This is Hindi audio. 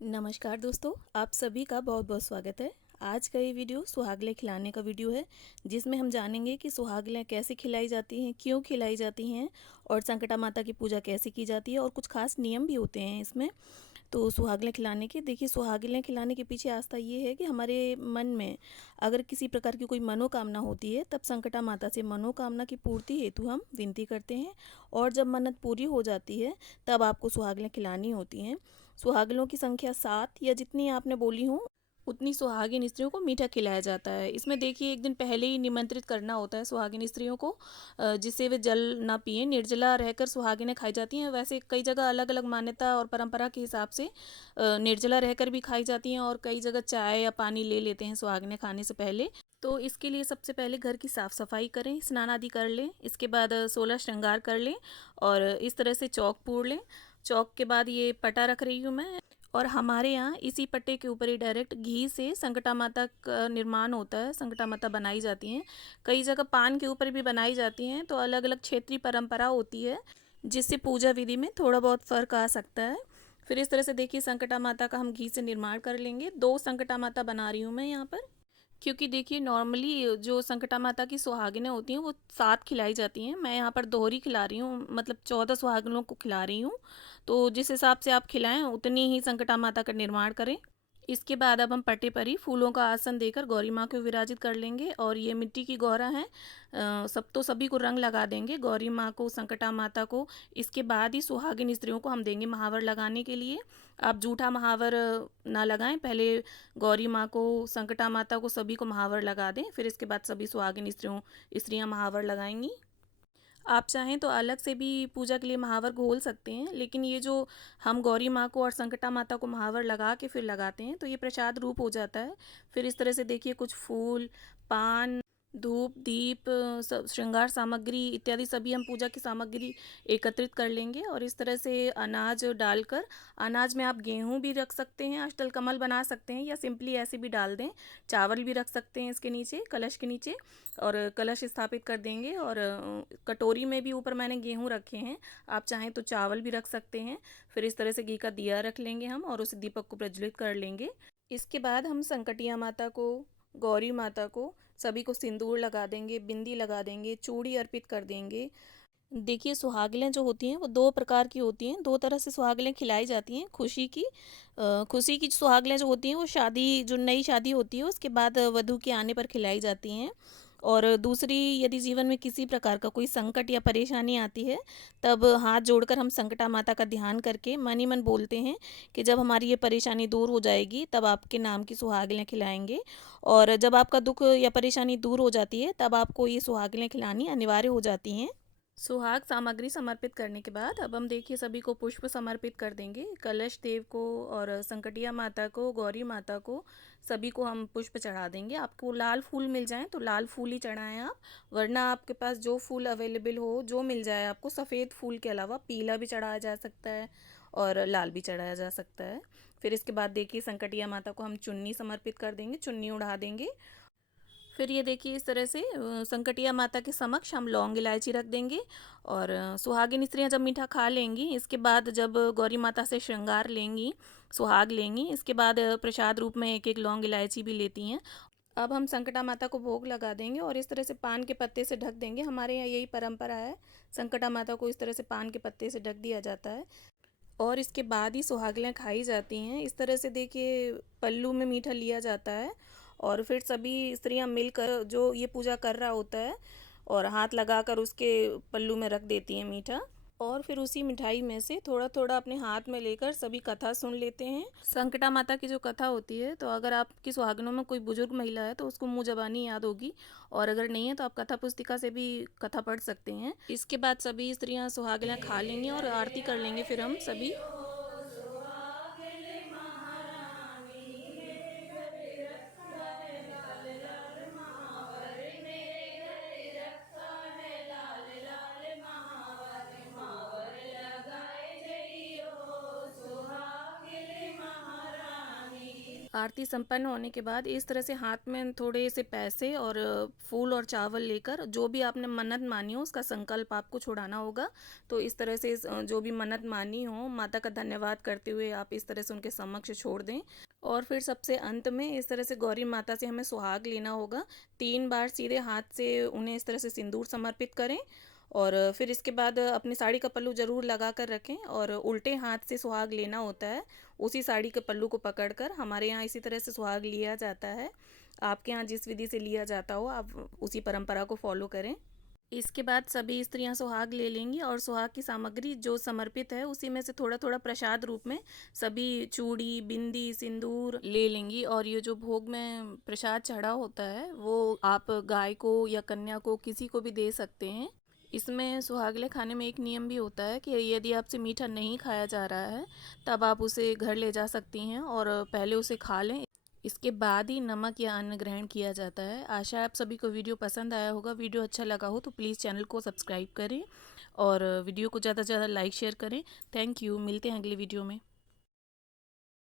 नमस्कार दोस्तों, आप सभी का बहुत बहुत स्वागत है। आज का ये वीडियो सुहागले खिलाने का वीडियो है, जिसमें हम जानेंगे कि सुहागलें कैसे खिलाई जाती हैं, क्यों खिलाई जाती हैं और संकटा माता की पूजा कैसे की जाती है और कुछ खास नियम भी होते हैं इसमें। तो सुहागलें खिलाने के देखिए, सुहागलें खिलाने के पीछे आस्था ये है कि हमारे मन में अगर किसी प्रकार की कोई मनोकामना होती है, तब संकटा माता से मनोकामना की पूर्ति हेतु हम विनती करते हैं और जब मन्नत पूरी हो जाती है, तब आपको सुहागलें खिलानी होती हैं। सुहागनों की संख्या 7 या जितनी आपने बोली हो, उतनी सुहागिन स्त्रियों को मीठा खिलाया जाता है। इसमें देखिए, एक दिन पहले ही निमंत्रित करना होता है सुहागिन स्त्रियों को, जिससे वे जल ना पिएं। निर्जला रहकर सुहागिनें खाई जाती हैं। वैसे कई जगह अलग अलग मान्यता और परंपरा के हिसाब से निर्जला रहकर भी खाई जाती हैं, और कई जगह चाय या पानी ले लेते हैं सुहागिनें खाने से पहले। तो इसके लिए सबसे पहले घर की साफ़ सफाई करें, स्नान आदि कर लें। इसके बाद 16 श्रृंगार कर लें और इस तरह से चौक पूर लें। चौक के बाद ये पटा रख रही हूँ मैं, और हमारे यहाँ इसी पट्टे के ऊपर ही डायरेक्ट घी से संकटा माता का निर्माण होता है। संकटा माता बनाई जाती हैं। कई जगह पान के ऊपर भी बनाई जाती हैं, तो अलग अलग क्षेत्रीय परंपरा होती है, जिससे पूजा विधि में थोड़ा बहुत फ़र्क आ सकता है। फिर इस तरह से देखिए, संकटा माता का हम घी से निर्माण कर लेंगे। 2 संकटा माता बना रही हूँ मैं यहाँ पर, क्योंकि देखिए नॉर्मली जो संकटा माता की सुहागिनें होती हैं वो 7 खिलाई जाती हैं। मैं यहाँ पर दोहरी खिला रही हूँ, मतलब 14 सुहागिनों को खिला रही हूँ। तो जिस हिसाब से आप खिलाएं उतनी ही संकटा माता का निर्माण करें। इसके बाद अब हम पट्टे पर ही फूलों का आसन देकर गौरी माँ को विराजित कर लेंगे, और ये मिट्टी की गौरा है। सब तो सभी को रंग लगा देंगे, गौरी माँ को, संकटा माता को। इसके बाद ही सुहागिन स्त्रियों को हम देंगे महावर लगाने के लिए। आप जूठा महावर ना लगाएं, पहले गौरी माँ को, संकटा माता को, सभी को महावर लगा दें। फिर इसके बाद सभी सुहागिन स्त्रियाँ महावर लगाएंगी। आप चाहें तो अलग से भी पूजा के लिए महावर घोल सकते हैं, लेकिन ये जो हम गौरी माँ को और संकटा माता को महावर लगा के फिर लगाते हैं, तो ये प्रसाद रूप हो जाता है। फिर इस तरह से देखिए, कुछ फूल, पान, धूप, दीप, सब श्रृंगार सामग्री इत्यादि सभी हम पूजा की सामग्री एकत्रित कर लेंगे, और इस तरह से अनाज डालकर, अनाज में आप गेहूँ भी रख सकते हैं, अष्टल कमल बना सकते हैं, या सिंपली ऐसे भी डाल दें। चावल भी रख सकते हैं इसके नीचे, कलश के नीचे, और कलश स्थापित कर देंगे। और कटोरी में भी ऊपर मैंने गेहूँ रखे हैं, आप चाहें तो चावल भी रख सकते हैं। फिर इस तरह से घी का दिया रख लेंगे हम, और उस दीपक को प्रज्वलित कर लेंगे। इसके बाद हम संकटिया माता को, गौरी माता को, सभी को सिंदूर लगा देंगे, बिंदी लगा देंगे, चूड़ी अर्पित कर देंगे। देखिए, सुहागिलें जो होती हैं वो 2 प्रकार की होती हैं, 2 तरह से सुहागिलें खिलाई जाती हैं। खुशी की सुहागिलें जो होती हैं वो शादी, जो नई शादी होती है उसके बाद वधू के आने पर खिलाई जाती हैं। और दूसरी, यदि जीवन में किसी प्रकार का कोई संकट या परेशानी आती है, तब हाथ जोड़कर हम संकटा माता का ध्यान करके मन ही मन बोलते हैं कि जब हमारी ये परेशानी दूर हो जाएगी, तब आपके नाम की सुहागिलें खिलाएंगे। और जब आपका दुख या परेशानी दूर हो जाती है, तब आपको ये सुहागिलें खिलानी अनिवार्य हो जाती हैं। सुहाग सामग्री समर्पित करने के बाद अब हम देखिए सभी को पुष्प समर्पित कर देंगे। कलश देव को और संकटिया माता को, गौरी माता को, सभी को हम पुष्प चढ़ा देंगे। आपको लाल फूल मिल जाएं तो लाल फूल ही चढ़ाएं आप, वरना आपके पास जो फूल अवेलेबल हो, जो मिल जाए आपको, सफ़ेद फूल के अलावा पीला भी चढ़ाया जा सकता है और लाल भी चढ़ाया जा सकता है। फिर इसके बाद देखिए, संकटिया माता को हम चुन्नी समर्पित कर देंगे, चुन्नी उड़ा देंगे। फिर ये देखिए, इस तरह से संकटिया माता के समक्ष हम लौंग इलायची रख देंगे। और सुहागिन स्त्रियां जब मीठा खा लेंगी, इसके बाद जब गौरी माता से श्रृंगार लेंगी, सुहाग लेंगी, इसके बाद प्रसाद रूप में एक एक लौंग इलायची भी लेती हैं। अब हम संकटा माता को भोग लगा देंगे और इस तरह से पान के पत्ते से ढक देंगे। हमारे यहाँ यही परंपरा है, संकटा माता को इस तरह से पान के पत्ते से ढक दिया जाता है, और इसके बाद ही सुहागलें खाई जाती हैं। इस तरह से देखिए, पल्लू में मीठा लिया जाता है, और फिर सभी स्त्रियां मिलकर, जो ये पूजा कर रहा होता है, और हाथ लगाकर उसके पल्लू में रख देती हैं मीठा, और फिर उसी मिठाई में से थोड़ा थोड़ा अपने हाथ में लेकर सभी कथा सुन लेते हैं। संकटा माता की जो कथा होती है, तो अगर आपकी सुहागिनों में कोई बुजुर्ग महिला है तो उसको मुँह जबानी याद होगी, और अगर नहीं है तो आप कथा पुस्तिका से भी कथा पढ़ सकते हैं। इसके बाद सभी स्त्रियां सुहागिनें खा लेंगी और आरती कर लेंगे फिर हम सभी। आरती संपन्न होने के बाद इस तरह से हाथ में थोड़े से पैसे और फूल और चावल लेकर जो भी आपने मन्नत मानी हो उसका संकल्प आपको छुड़ाना होगा। तो इस तरह से जो भी मन्नत मानी हो माता का धन्यवाद करते हुए आप इस तरह से उनके समक्ष छोड़ दें। और फिर सबसे अंत में इस तरह से गौरी माता से हमें सुहाग लेना होगा। 3 बार सीधे हाथ से उन्हें इस तरह से सिंदूर समर्पित करें और फिर इसके बाद अपनी साड़ी का पल्लू ज़रूर लगा कर रखें और उल्टे हाथ से सुहाग लेना होता है। उसी साड़ी के पल्लू को पकड़कर, हमारे यहाँ इसी तरह से सुहाग लिया जाता है। आपके यहाँ जिस विधि से लिया जाता हो आप उसी परंपरा को फॉलो करें। इसके बाद सभी स्त्रियां सुहाग ले लेंगी और सुहाग की सामग्री जो समर्पित है उसी में से थोड़ा थोड़ा प्रसाद रूप में सभी चूड़ी, बिंदी, सिंदूर ले लेंगी। और ये जो भोग में प्रसाद चढ़ा होता है वो आप गाय को या कन्या को किसी को भी दे सकते हैं। इसमें सुहागले खाने में एक नियम भी होता है कि यदि आपसे मीठा नहीं खाया जा रहा है तब आप उसे घर ले जा सकती हैं और पहले उसे खा लें। इसके बाद ही नमक या अन्न ग्रहण किया जाता है। आशा है आप सभी को वीडियो पसंद आया होगा। वीडियो अच्छा लगा हो तो प्लीज़ चैनल को सब्सक्राइब करें और वीडियो को ज़्यादा से ज़्यादा लाइक शेयर करें। Thank you. मिलते हैं अगली वीडियो में।